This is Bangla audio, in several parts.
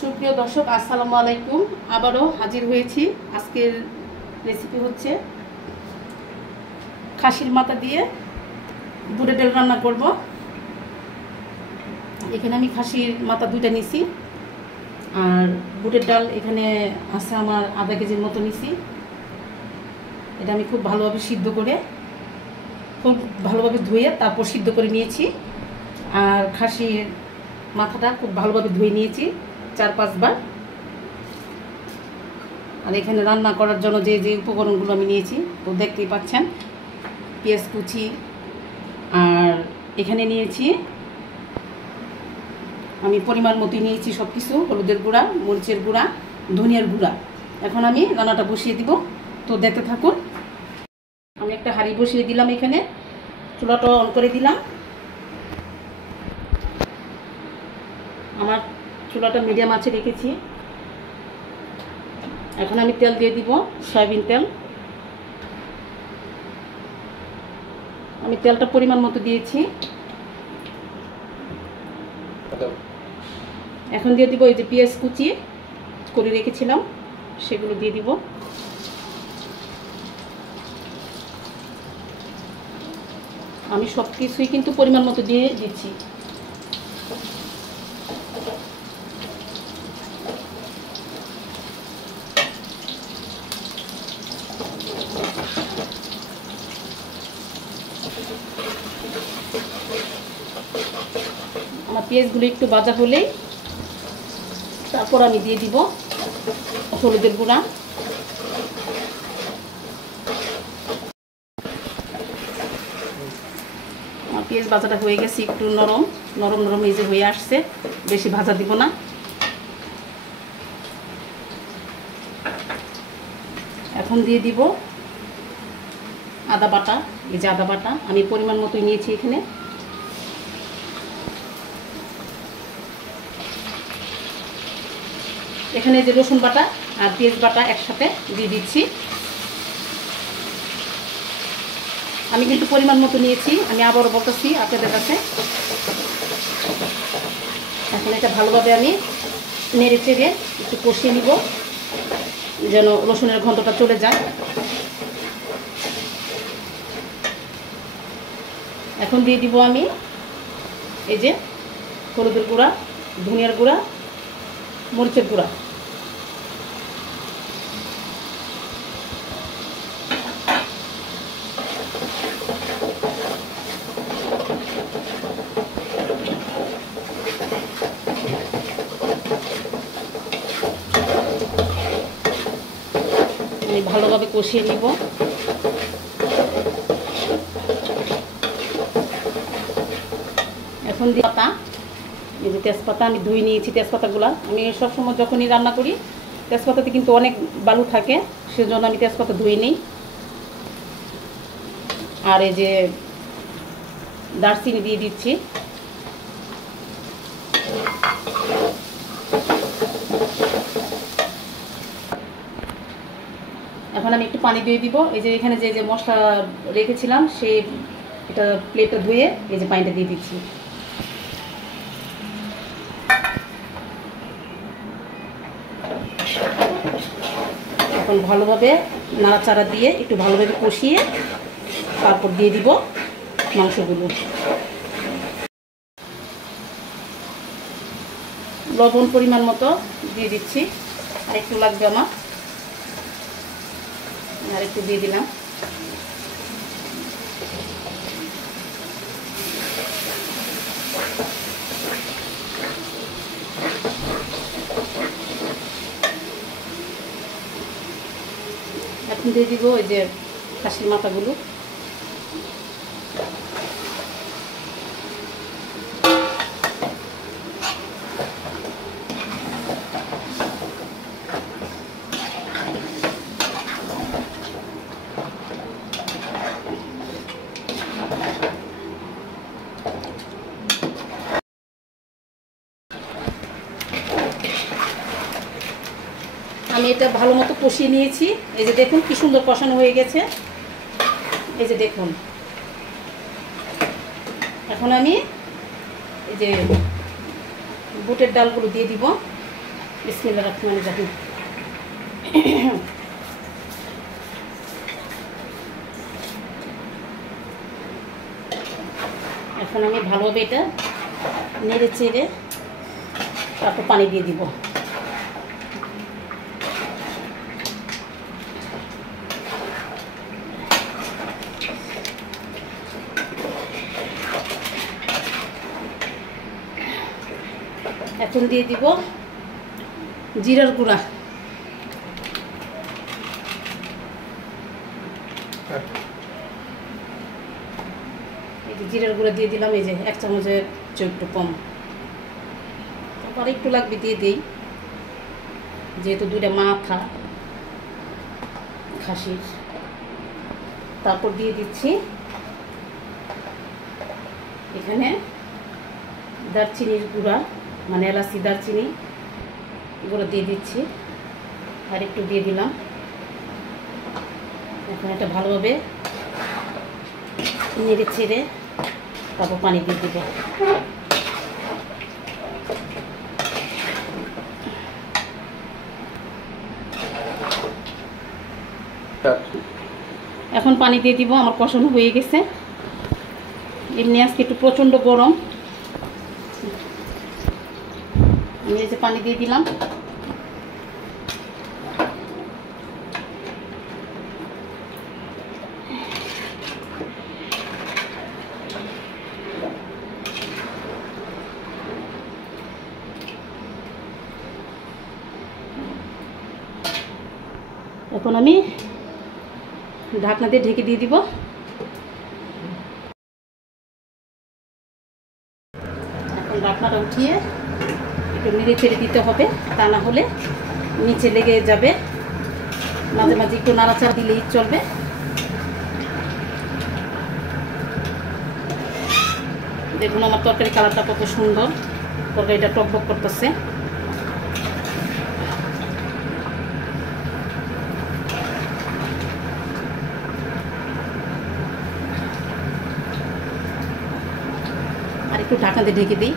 সুপ্রিয় দর্শক আসসালামু আলাইকুম। আবারও হাজির হয়েছি। আজকের রেসিপি হচ্ছে খাসির মাথা দিয়ে বুটের ডাল রান্না করব। এখানে আমি খাসির মাথা দুইটা নিছি, আর বুটের ডাল এখানে আছে আমার আধা কেজির মতো নিছি। এটা আমি খুব ভালোভাবে সিদ্ধ করে, খুব ভালোভাবে ধুয়ে তারপর সিদ্ধ করে নিয়েছি। আর খাসির মাথাটা খুব ভালোভাবে ধুয়ে নিয়েছি 4-5 বার। আর এখানে রান্না করার জন্য যে যে উপকরণগুলো আমি নিয়েছি তো দেখতেই পাচ্ছেন। পেঁয়াজ কুচি, আর এখানে নিয়েছি আমি পরিমাণ মতোই নিয়েছি সব কিছু, হলুদের গুঁড়া, মরিচের গুঁড়া, ধনিয়ার গুঁড়া। এখন আমি রান্নাটা বসিয়ে দিব, তো দেখতে থাকুন। আমি একটা হাঁড়ি বসিয়ে দিলাম, এখানে চুলাটা অন করে দিলাম। আমার চুলাটা মিডিয়াম আঁচে রেখেছি। এখন আমি তেল দিয়ে দিব, সয়াবিন তেল। আমি তেলটা পরিমাণ মতো দিয়েছি। এখন দিয়ে দিব এই যে পেঁয়াজ কুচি করে রেখেছিলাম, সেগুলো দিয়ে দিব। আমি সব কিছুই কিন্তু পরিমাণ মতো দিয়ে দিচ্ছি। আমার পেঁয়াজগুলো একটু ভাজা হলেই তারপর আমি দিয়ে দিব হলুদের গুঁড়া। আমার পেঁয়াজ ভাজাটা হয়ে গেছে, একটু নরম নরম নরম এই যে হয়ে আসছে, বেশি ভাজা দিব না। এখন দিয়ে দিব আদা বাটা। এই যে আদা বাটা আমি পরিমাণ মতোই নিয়েছি এখানে। এখানে যে রসুন বাটা আর পেঁয়াজ বাটা একসাথে দিয়ে দিচ্ছি। আমি কিন্তু পরিমাণ মতো নিয়েছি, আমি আবারও বলতেছি আপনাদের কাছে। এখন এটা ভালোভাবে আমি নেড়ে চেড়ে একটু কষিয়ে নিব, যেন রসুনের গন্ধটা চলে যায়। এখন দিয়ে দিব আমি এই যে হলুদের গুঁড়া, ধনিয়ার গুঁড়া, মরিচের গুঁড়া। আমি ভালোভাবে কষিয়ে নিব। এখন দিয়ে পাতা, এই যে তেজপাতা আমি ধুয়ে নিয়েছি। তেজপাতাগুলো আমি সবসময় যখনই রান্না করি তেজপাতাতে কিন্তু অনেক বালু থাকে, সেজন্য আমি তেজপাতা ধুয়ে নিই। আর এই যে দারচিনি দিয়ে দিচ্ছি। এখন আমি একটু পানি দিয়ে দিব। এই যে এখানে যে যে মশলা রেখেছিলাম সেই এটা প্লেটটা ধুয়ে এই যে পানিটা দিয়ে দিচ্ছি। এখন ভালোভাবে নাড়াচাড়া দিয়ে একটু ভালোভাবে কষিয়ে তারপর দিয়ে দিব মাংসগুলো। লবণ পরিমাণ মতো দিয়ে দিচ্ছি, আর একটু লাগবে আমার, আর একটু দিয়ে দিলাম। এখন দিয়ে দিব এই যে খাসির মাথাগুলো। আমি এটা ভালো মতো কষিয়ে নিয়েছি। এই যে দেখুন কি সুন্দর কষানো হয়ে গেছে, এই যে দেখুন। এখন আমি এই যে বুটের ডালগুলো দিয়ে দিব। বিসমিল্লাহির রহমানির রহিম। এখন আমি ভালোভাবে এটা নেড়ে চেড়ে তারপর পানি দিয়ে দিব। এখন দিয়ে দিব জিরার গুঁড়া। এই যে জিরার গুঁড়া দিয়ে দিলাম, এই যে 1 চামচের চেয়ে একটু কম, তারপর একটু লাগবে দিয়ে দিই, যেহেতু 2টা মাথা খাসির। তারপর দিয়ে দিচ্ছি এখানে দারচিনির গুঁড়া, মানে এলাচি দারচিনি এগুলো দিয়ে দিচ্ছি, আর একটু দিয়ে দিলাম। এখন এটা ভালোভাবে নেড়ে ছেড়ে তারপর পানি দিয়ে দেব। এখন পানি দিয়ে দিব। আমার কষানো হয়ে গেছে। এমনি আজকে একটু প্রচণ্ড গরম, আমি এই যে পানি দিয়ে দিলাম। এখন আমি ঢাকনা দিয়ে ঢেকে দিয়ে দিব। এখন ঢাকনাটা উঠিয়ে একটু নেড়ে চেড়ে দিতে হবে, তা না হলে নিচে লেগে যাবে। মাঝে মাঝে একটু নাড়াচাড়া দিলেই চলবে। দেখুন আমার তরকারি কালারটা কত সুন্দর, তরকারিটা টকবক করতেছে। আর একটু ঢাকনা দিয়ে ঢেকে দিই।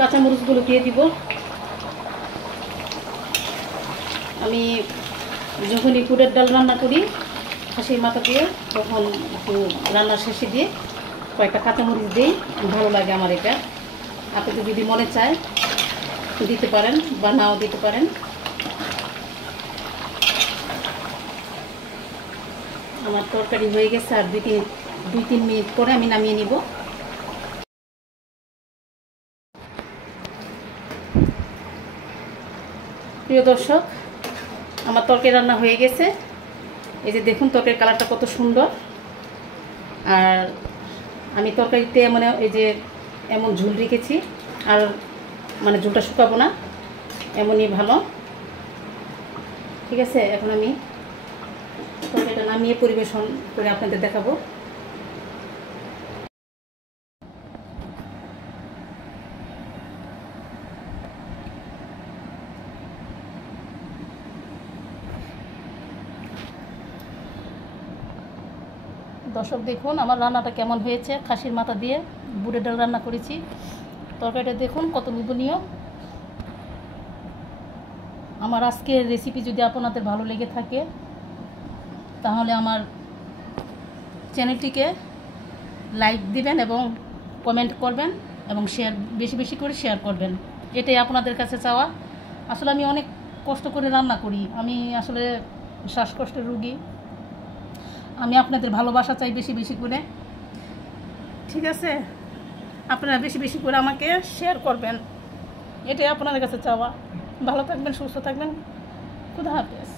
কাঁচামরিচগুলো দিয়ে দিব। আমি যখনই কুড়ের ডাল রান্না করি খাসির মাথা দিয়ে, তখন একটু রান্নার শেষে দিয়ে কয়েকটা কাঁচামরিচ দিই, ভালো লাগে আমার এটা। আপনাদের যদি মনে চায় দিতে পারেন বা নাও দিতে পারেন। আমার তরকারি হয়ে গেছে, আর 2-3 মিনিট পরে আমি নামিয়ে নিব। প্রিয় দর্শক, আমার তরকারি রান্না হয়ে গেছে। এই যে দেখুন তরকারির কালারটা কত সুন্দর। আর আমি তরকারিতে মানে এই যে এমন ঝোল রেখেছি, আর মানে ঝোলটা শুকাবো না, এমনই ভালো। ঠিক আছে, এখন আমি তরকারিটা নামিয়ে পরিবেশন করে আপনাদের দেখাবো। দর্শক দেখুন আমার রান্নাটা কেমন হয়েছে। খাসির মাথা দিয়ে বুটের ডাল রান্না করেছি। তরকারিটা দেখুন কত লোভনীয়। আমার আজকের রেসিপি যদি আপনাদের ভালো লেগে থাকে তাহলে আমার চ্যানেলটিকে লাইক দিবেন এবং কমেন্ট করবেন এবং বেশি বেশি করে শেয়ার করবেন। এটাই আপনাদের কাছে চাওয়া। আসলে আমি অনেক কষ্ট করে রান্না করি, আমি আসলে শ্বাসকষ্টের রোগী। আমি আপনাদের ভালোবাসা চাই বেশি বেশি করে। ঠিক আছে, আপনারা বেশি বেশি করে আমাকে শেয়ার করবেন, এটাই আপনাদের কাছে চাওয়া। ভালো থাকবেন, সুস্থ থাকবেন। খুদা হাফেজ।